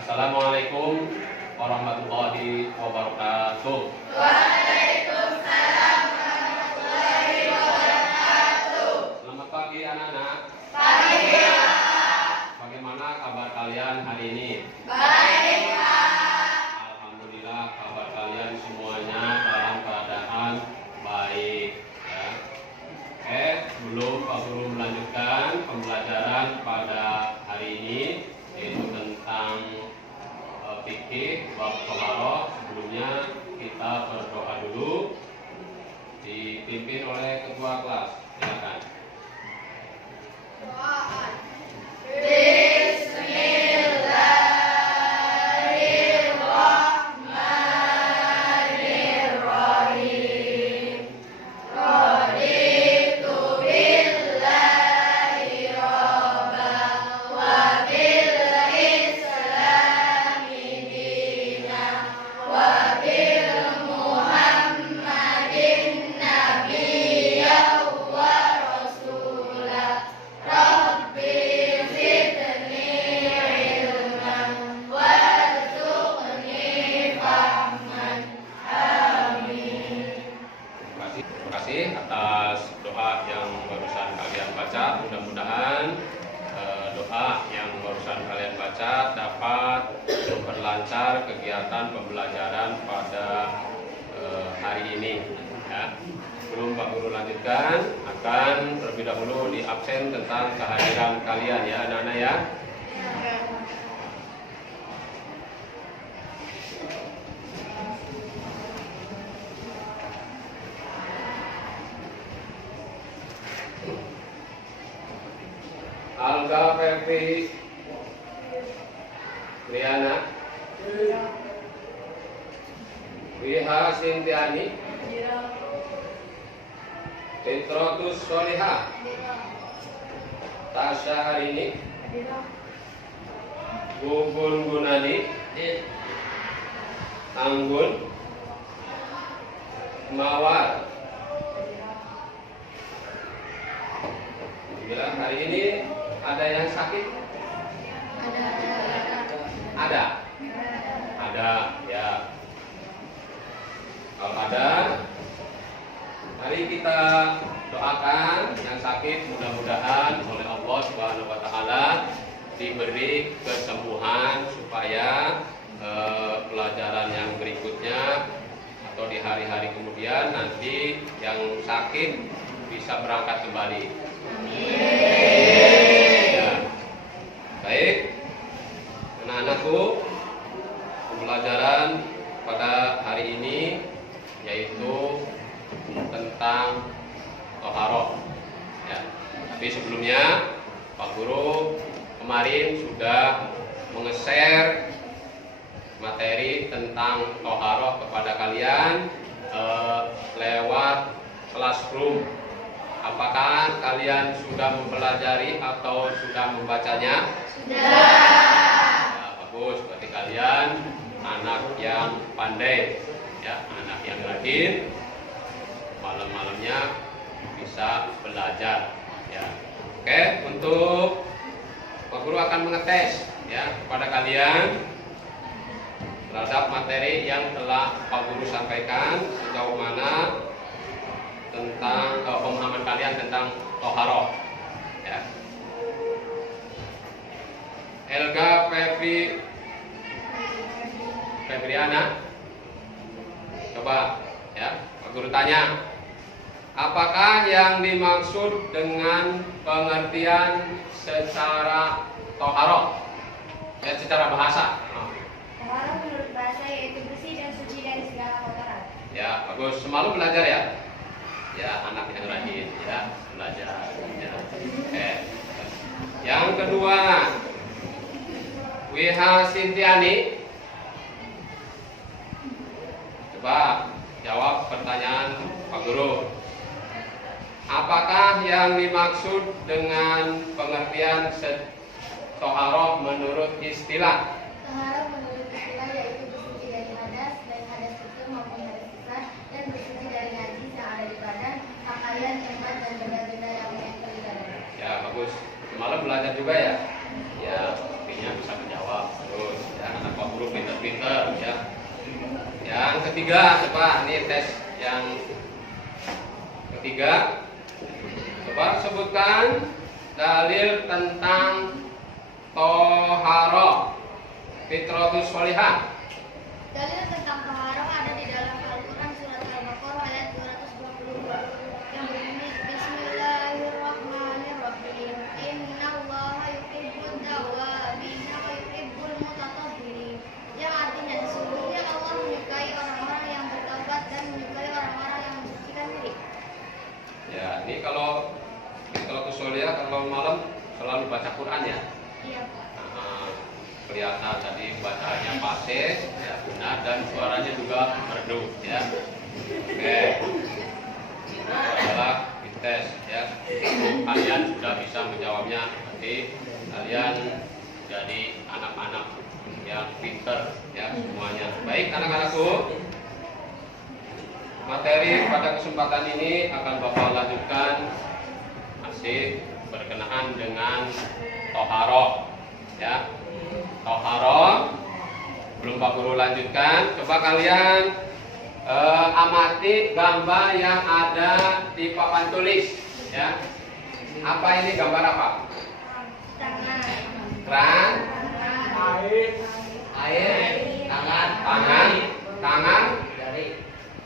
Assalamualaikum warahmatullahi wabarakatuh. Waalaikumsalam warahmatullahi wabarakatuh. Selamat pagi anak-anak. Pagi Pak. Bagaimana kabar kalian hari ini? Baik Pak. Alhamdulillah kabar kalian semuanya dalam keadaan baik ya. Sebelum Pak Guru melanjutkan pembelajaran pada hari ini yaitu tentang fikih bab Thaharah, sebelumnya kita berdoa dulu dipimpin oleh ketua kelas. Silakan. Doa. Bismillahirrahmanirrahim. Raditu billahi robba wa bil islami dina wa bil muhammadin nabiyya wa rasulah. Rabbi zidni ilman warzuqni fahman. Amin. Terima kasih atas doa yang barusan kalian baca. Mudah-mudahan doa yang barusan kalian baca dapat memperlancar kegiatan pembelajaran pada hari ini. Ya. Sebelum Pak Guru lanjutkan, akan terlebih dahulu di absen tentang kehadiran kalian ya anak-anak ya. Alga Febi Riana Wiha Sintiani Fitrotus Solihah Tasya Harini Gugun Gunadi Anggun Mawar. Bila hari ini ada yang sakit? Ada ya. Kalau ada, mari kita doakan yang sakit mudah-mudahan oleh Allah Subhanahu wa taala diberi kesembuhan supaya pelajaran yang berikutnya atau di hari-hari kemudian nanti yang sakit bisa berangkat kembali. Ya. Baik, anak-anakku, pembelajaran pada hari ini yaitu tentang Thaharah. Ya. Tapi sebelumnya Pak Guru kemarin sudah menge-share materi tentang Thaharah kepada kalian lewat Classroom. Apakah kalian sudah mempelajari atau sudah membacanya? Sudah. Ya, bagus, berarti kalian anak yang pandai, ya, anak yang rajin. Malam-malamnya bisa belajar, ya. Oke, untuk Pak Guru akan mengetes, ya, kepada kalian terhadap materi yang telah Pak Guru sampaikan sejauh mana tentang pemahaman kalian tentang Thaharah. Ya. Elga Febriana, coba ya, Pak Guru tanya, apakah yang dimaksud dengan pengertian secara Thaharah? Ya, secara bahasa. Thaharah menurut bahasa yaitu bersih dan suci dari segala kotoran. Ya, bagus. Semalu belajar ya. Ya, anak yang rajin ya, belajar ya. Oke. Yang kedua, Wiha Sintiani, coba jawab pertanyaan Pak Guru. Apakah yang dimaksud dengan pengertian Thaharah menurut istilah? Thaharah menurut istilah yaitu bersuci dari hadas, baik hadas kecil maupun hadas besar, dan bersuci dari najis yang ada di badan, pakaian, tempat, dan benda-benda yang menempel di badan. Ya, bagus. Semalam belajar juga ya? Ya, artinya bisa menjawab terus. Ya, anak Pak Guru pinter-pinter ya. Yang ketiga, coba ini tes yang ketiga. Coba sebutkan dalil tentang toharoh fitratus sholihah. Dalil tentang taharah ada di dalam Al-Quran surat Al-Baqarah ayat 222 yang berbunyi Bismillahirrahmanirrahim. Innallaha yuhibbut tawwabina wa yuhibbul mutatahhirin. Yang artinya sesungguhnya Allah menyukai orang-orang yang bertaubat dan menyukai orang-orang yang mensucikan diri. Ya, ini kalau sholihah kalau malam selalu baca Quran ya. Iya, Pak. Kelihatan tadi bacanya fasih, ya benar, dan suaranya juga merdu ya. Oke, itu adalah tes ya. Kalian sudah bisa menjawabnya, nanti kalian jadi anak-anak yang pinter ya semuanya. Baik anak-anakku, materi pada kesempatan ini akan Bapak lanjutkan masih berkenaan dengan toharoh ya. Toharoh belum Pak Guru lanjutkan. Coba kalian amati gambar yang ada di papan tulis ya. Apa ini gambar apa? Keran, air, tangan,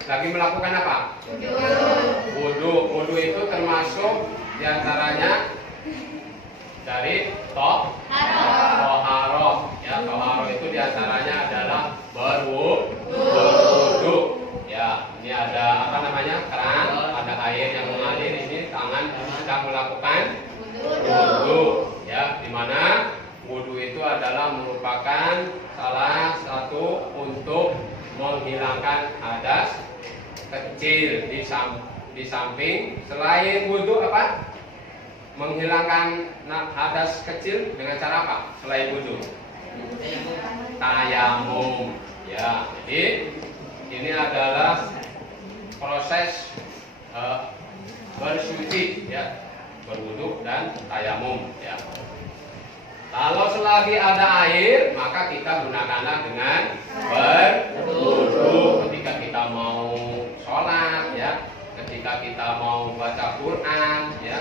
lagi melakukan apa? Wudu itu termasuk diantaranya dari toharoh ya. Toharoh itu diantaranya adalah berwudu ya. Ini ada apa namanya, keran, ada air yang mengalir, ini tangan sedang melakukan wudu ya, dimana wudu itu adalah merupakan salah satu untuk menghilangkan hadas kecil. Di samping selain wudu apa? Menghilangkan hadas kecil dengan cara apa? Selain wudu, tayamum ya. Jadi ini adalah proses bersuci ya, berwudu dan tayamum ya. Kalau selagi ada air, maka kita gunakanlah dengan berwudu ketika kita mau sholat ya, ketika kita mau baca Quran ya,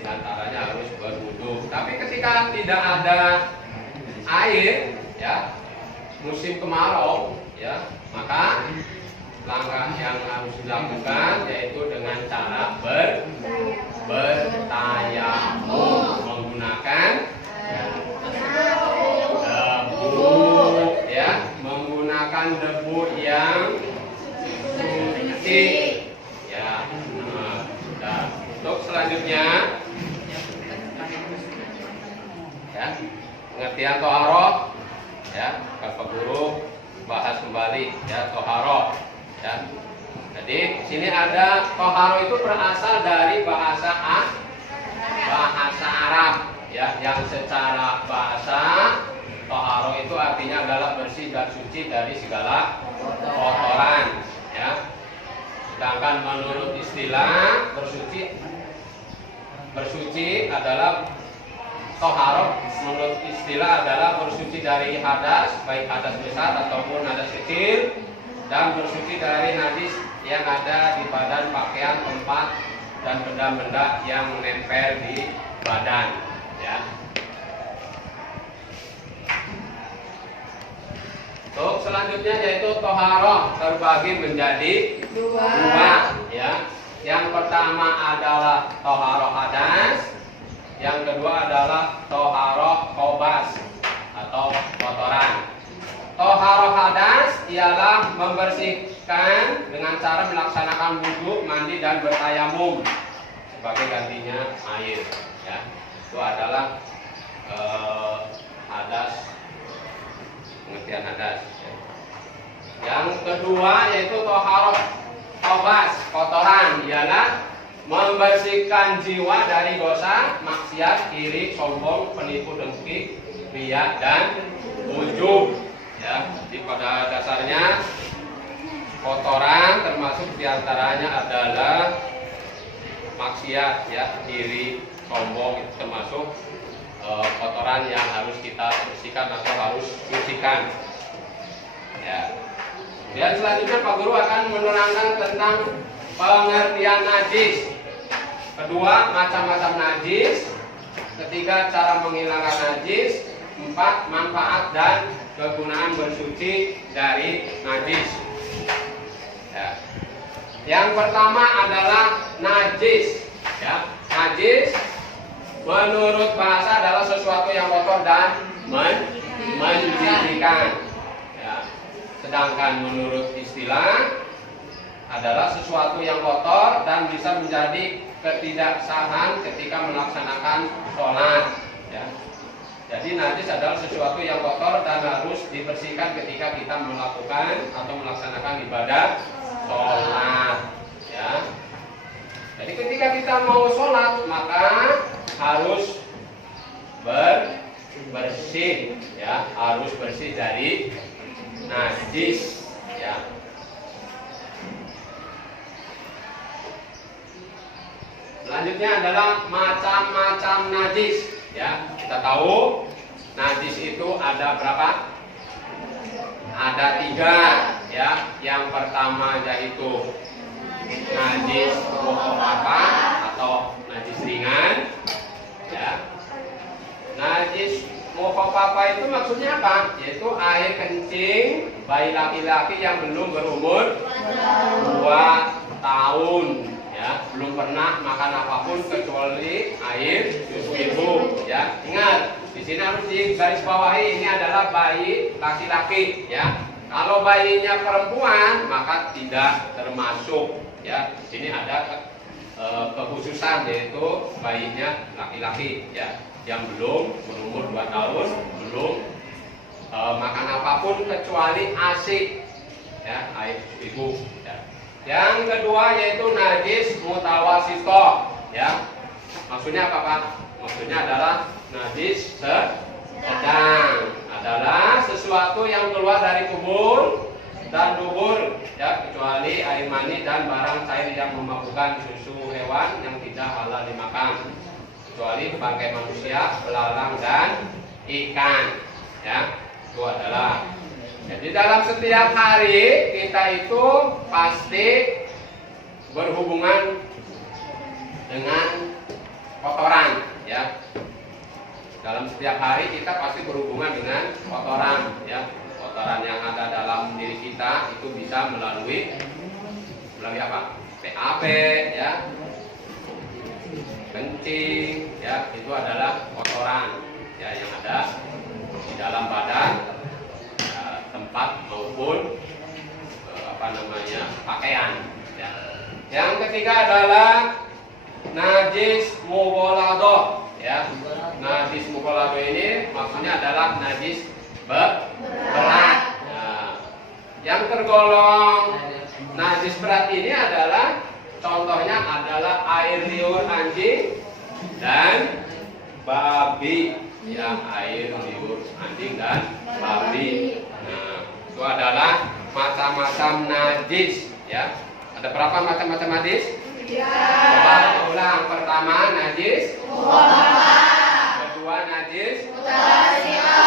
diantaranya harus berwudu. Tapi ketika tidak ada air ya, musim kemarau ya, maka langkah yang harus dilakukan yaitu dengan cara bertayamum menggunakan debu ya, menggunakan debu yang suci ya. Nah, untuk selanjutnya ya, pengertian toharoh ya, Bapak Guru bahas kembali ya, toharoh ya. Jadi sini ada toharoh itu berasal dari bahasa Arab ya, yang secara bahasa toharoh itu artinya adalah bersih dan suci dari segala kotoran ya. Sedangkan menurut istilah bersuci adalah toharoh, menurut istilah adalah bersuci dari hadas, baik hadas besar ataupun hadas kecil, dan bersuci dari najis yang ada di badan, pakaian, tempat, dan benda-benda yang menempel di badan ya. Untuk selanjutnya yaitu toharoh terbagi menjadi dua ya. Yang pertama adalah toharoh hadas, yang kedua adalah toharoh khobas atau kotoran. Toharoh hadas ialah membersihkan dengan cara melaksanakan wudu, mandi, dan bertayamum sebagai gantinya air ya. Itu adalah hadas, pengertian hadas ya. Yang kedua yaitu toharoh khobas, kotoran, ialah membersihkan jiwa dari dosa, maksiat, iri, sombong, penipu, dengki, riya, dan ujub ya. Jadi pada dasarnya kotoran termasuk diantaranya adalah maksiat ya, iri, sombong itu termasuk kotoran yang harus kita bersihkan atau harus cucikan. Ya. Kemudian selanjutnya Pak Guru akan menerangkan tentang pengertian najis. Kedua, macam-macam najis. Ketiga, cara menghilangkan najis. Empat, manfaat dan kegunaan bersuci dari najis. Ya. Yang pertama adalah najis. Ya. Najis menurut bahasa adalah sesuatu yang kotor dan menjijikkan. Ya. Sedangkan menurut istilah adalah sesuatu yang kotor dan bisa menjadi ketidaksahan ketika melaksanakan sholat. Ya. Jadi najis adalah sesuatu yang kotor dan harus dibersihkan ketika kita melakukan atau melaksanakan ibadah sholat. Ya. Jadi ketika kita mau sholat maka harus bersih, ya, harus bersih dari najis, ya. Selanjutnya adalah macam-macam najis, ya. Kita tahu najis itu ada berapa? Ada 3, ya. Yang pertama yaitu najis mukhafafah atau najis ringan, ya. Najis mukhafafah itu maksudnya apa? Yaitu air kencing bayi laki-laki yang belum berumur 2 tahun, ya, belum pernah makan apapun kecuali air susu ibu, ya. Ingat, di sini harus digarisbawahi ini adalah bayi laki-laki, ya. Kalau bayinya perempuan maka tidak termasuk, ya. Di sini ada kekhususan yaitu bayinya laki-laki, ya, yang belum berumur 2 tahun, belum makan apapun kecuali ASI, ya, air ibu, ya. Yang kedua yaitu najis mutawasito, ya. Maksudnya apa, Pak? Maksudnya adalah najis sedang, adalah sesuatu yang keluar dari kubur dan dubur, ya, kecuali air mani dan barang cair yang memabukkan susu hewan yang tidak halal dimakan, kecuali bangkai manusia, belalang dan ikan, ya. Itu adalah. Jadi dalam setiap hari kita itu pasti berhubungan dengan kotoran, ya. Dalam setiap hari kita pasti berhubungan dengan kotoran, ya. Kotoran yang ada dalam diri kita itu bisa melalui apa? PAP, ya, kencing, ya, itu adalah kotoran, ya, yang ada di dalam badan, ya, tempat maupun pakaian, ya. Yang ketiga adalah najis mughaladhah, ya. Najis mughaladhah ini maksudnya adalah najis berat. Nah, yang tergolong najis berat ini adalah contohnya adalah air liur anjing dan babi, ya, air liur anjing dan babi. Nah, itu adalah macam-macam najis, ya. Ada berapa macam-macam najis? 3. Coba ulang. Pertama najis Mukhafafah. kedua najis Mutawasito.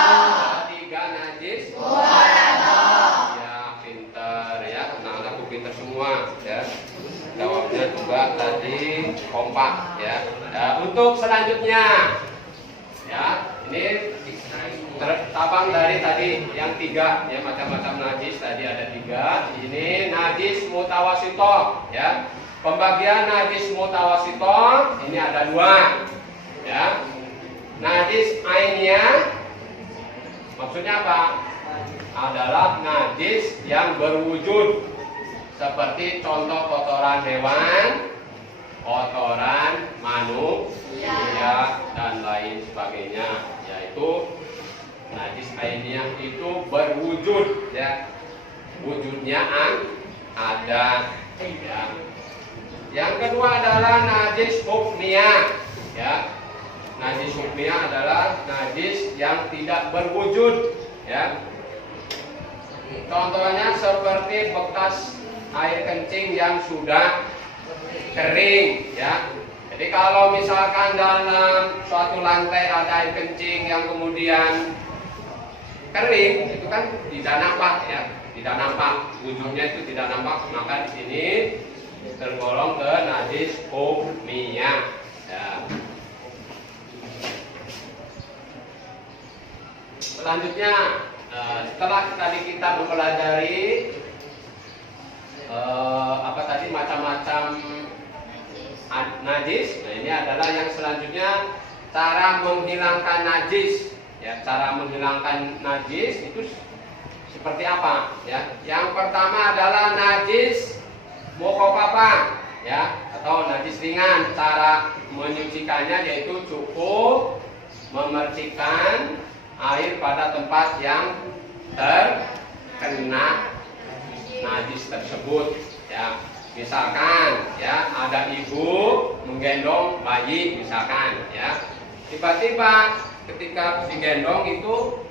ketiga najis. Ya, pintar, ya, anak-anakku pintar semua, ya. Jawabnya juga tadi kompak, ya. Nah, untuk selanjutnya, ya, ini tabang dari tadi yang 3, ya, macam-macam najis tadi ada 3. Ini najis mutawasito, ya. Pembagian najis mutawasito ini ada 2, ya. Najis ainiyah maksudnya apa? Adalah najis yang berwujud, seperti contoh kotoran hewan, kotoran manusia dan lain sebagainya, yaitu najis ainiyah itu berwujud, ya, wujudnya ada, ya. Yang kedua adalah najis hukmiyah, ya. Najis hukmiyah adalah najis yang tidak berwujud, ya. Contohnya seperti bekas air kencing yang sudah kering, ya. Jadi kalau misalkan dalam suatu lantai ada air kencing yang kemudian kering, itu kan tidak nampak ya, tidak nampak, ujungnya itu tidak nampak, maka di sini tergolong ke najis umiyah. Ya. Selanjutnya, setelah tadi kita mempelajari apa tadi macam-macam najis, nah ini adalah yang selanjutnya cara menghilangkan najis. Ya, cara menghilangkan najis itu seperti apa? Ya, yang pertama adalah najis mukhafafah, ya, atau najis ringan. Cara menyucikannya yaitu cukup memercikan air pada tempat yang terkena najis tersebut. Ya, misalkan, ya, ada ibu menggendong bayi, misalkan, ya, tiba-tiba ketika digendong itu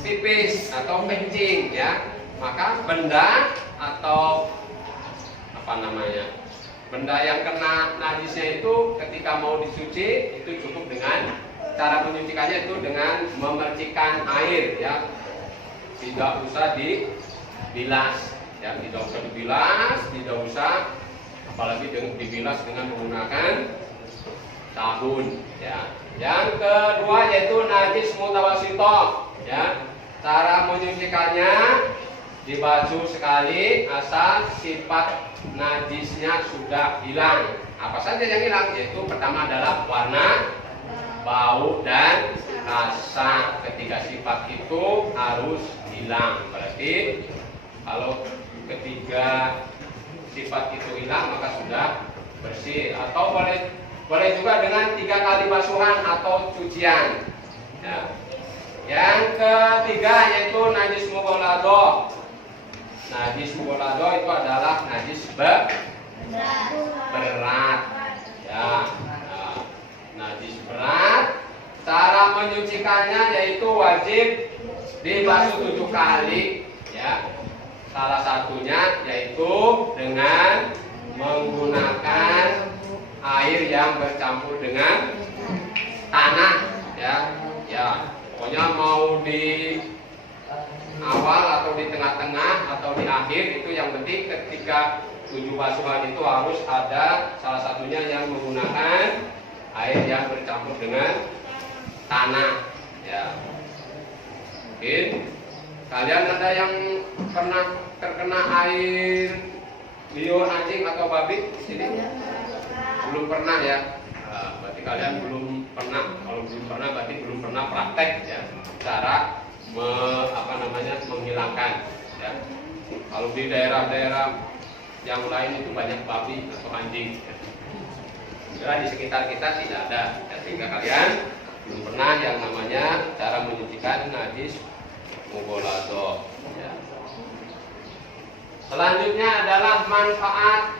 pipis atau kencing, ya, maka benda atau apa namanya, benda yang kena najisnya itu ketika mau disuci itu cukup dengan cara menyucikannya itu dengan memercikan air, ya, tidak usah dibilas, ya, tidak usah dibilas, tidak usah apalagi dibilas dengan menggunakan sabun, ya. Yang kedua yaitu najis mutawassithah, ya. Cara menyucikannya dibasuh sekali asal sifat najisnya sudah hilang. Apa saja yang hilang? Yaitu pertama adalah warna, bau, dan rasa. Ketiga sifat itu harus hilang. Berarti kalau ketiga sifat itu hilang maka sudah bersih. Atau boleh juga dengan 3 kali basuhan atau cucian. Ya. Yang ketiga yaitu najis mughaladhah. Najis mughaladhah itu adalah najis berat. Ya. Nah, najis berat. Cara menyucikannya yaitu wajib dibasuh 7 kali. Ya. Salah satunya yaitu dengan menggunakan air yang bercampur dengan tanah, ya, ya, pokoknya mau di awal atau di tengah-tengah atau di akhir itu yang penting ketika 7 basuhan itu harus ada salah satunya yang menggunakan air yang bercampur dengan tanah, ya. Mungkin kalian ada yang pernah terkena air liur anjing atau babi di sini? Belum pernah, ya. Berarti kalian belum pernah. Kalau belum pernah berarti belum pernah praktek, ya, cara menghilangkan, ya. Kalau di daerah-daerah yang lain itu banyak babi atau anjing, ya. Karena di sekitar kita tidak ada, ya, sehingga kalian belum pernah yang namanya cara menyucikan najis mughaladhah, ya. Selanjutnya adalah manfaat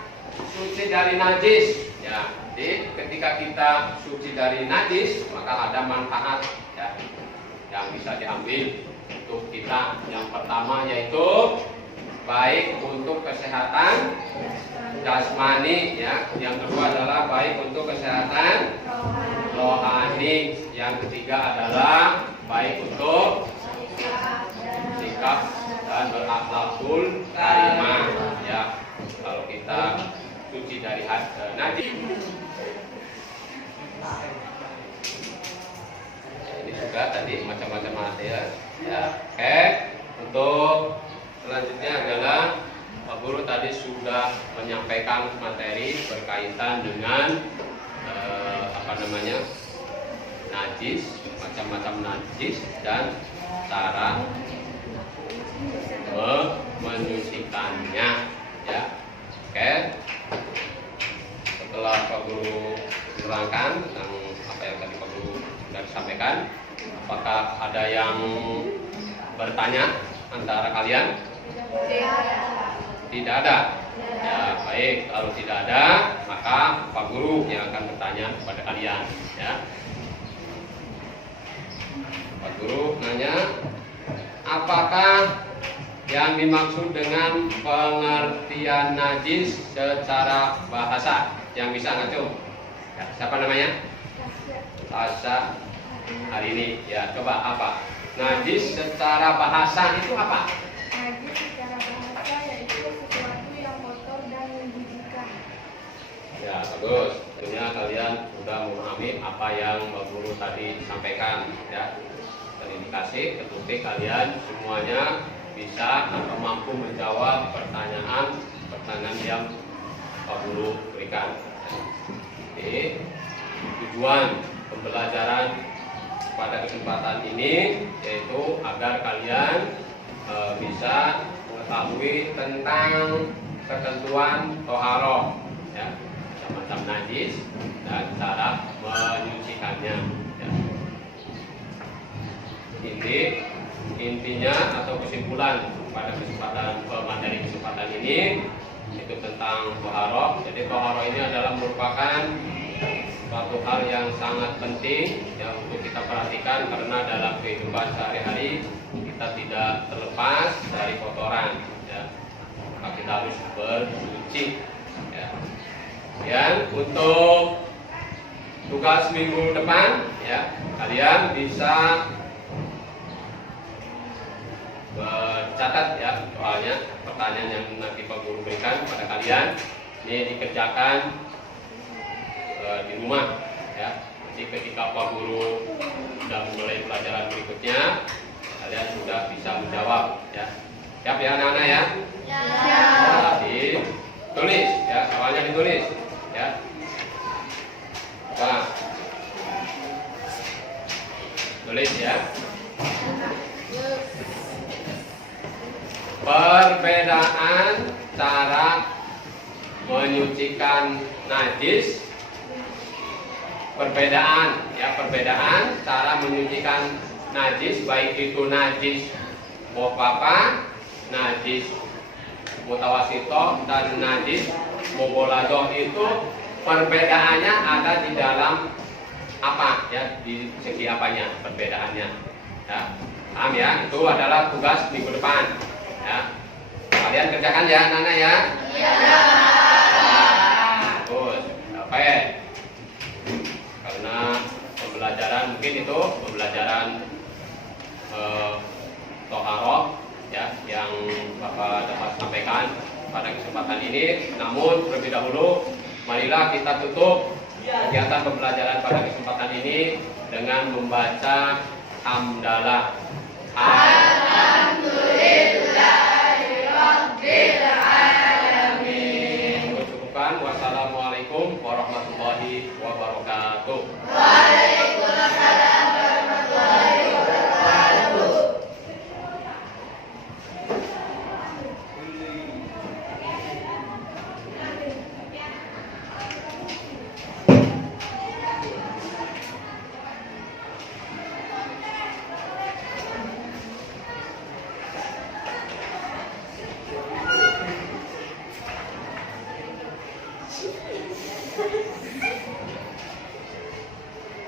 suci dari najis. Ya, jadi ketika kita suci dari najis maka ada manfaat, ya, yang bisa diambil untuk kita. Yang pertama yaitu baik untuk kesehatan jasmani, ya. Yang kedua adalah baik untuk kesehatan rohani. Yang ketiga adalah baik untuk sikap dan berakhlakul karimah, ya. Kalau kita suci dari najis. Ini juga tadi macam-macam materi, ya. Oke. Untuk selanjutnya adalah Pak Guru tadi sudah menyampaikan materi berkaitan dengan najis, macam-macam najis dan cara menyucikannya, ya. Oke. Setelah Pak Guru menerangkan tentang apa yang tadi Pak Guru sudah disampaikan, apakah ada yang bertanya antara kalian? Tidak ada. Ya, baik. Kalau tidak ada, maka Pak Guru yang akan bertanya kepada kalian, ya. Pak Guru nanya, apakah yang dimaksud dengan pengertian najis secara bahasa? Yang bisa ngaco? Ya, siapa namanya? Tasya hari ini. Ya, coba apa? Najis secara bahasa itu apa? Najis secara bahasa yaitu sesuatu yang kotor dan menjijikkan. Ya, bagus. Tentunya kalian sudah memahami apa yang Mbak Guru tadi sampaikan, ya. Terindikasi ketika kalian semuanya bisa atau mampu menjawab pertanyaan yang Pak Guru berikan. Jadi, tujuan pembelajaran pada kesempatan ini yaitu agar kalian bisa mengetahui tentang ketentuan toharoh, ya, macam najis dan cara menyucikannya. Ya. Intinya atau kesimpulan pada materi kesempatan ini itu tentang toharoh. Jadi toharoh ini adalah merupakan suatu hal yang sangat penting ya untuk kita perhatikan karena dalam kehidupan sehari-hari kita tidak terlepas dari kotoran, ya. Maka kita harus bersuci, ya. Dan untuk tugas minggu depan, ya, kalian bisa catat ya soalnya pertanyaan yang nanti Pak Guru berikan kepada kalian ini dikerjakan di rumah, ya. Jadi ketika Pak Guru sudah mulai pelajaran berikutnya kalian sudah bisa menjawab, ya. Siap ya anak-anak ya? Ya. Ya, ditulis ya, soalnya ditulis ya. Nah, tulis ya. Perbedaan cara menyucikan najis. Perbedaan cara menyucikan najis, baik itu najis mukhafafah, najis mutawasito dan najis mubalaghah itu perbedaannya ada di dalam apa ya, di segi apanya perbedaannya ya. Paham ya? Itu adalah tugas minggu depan. Ya. Kalian kerjakan ya anak-anak ya? Iya. Bagus. Baik. Karena pembelajaran mungkin itu pembelajaran toharoh ya yang Bapak dapat sampaikan pada kesempatan ini. Namun terlebih dahulu marilah kita tutup kegiatan pembelajaran pada kesempatan ini dengan membaca hamdalah. Alhamdulillahirabbil alamin. Cukupkan. Wassalamualaikum warahmatullahi wabarakatuh. Waalaikumsalam.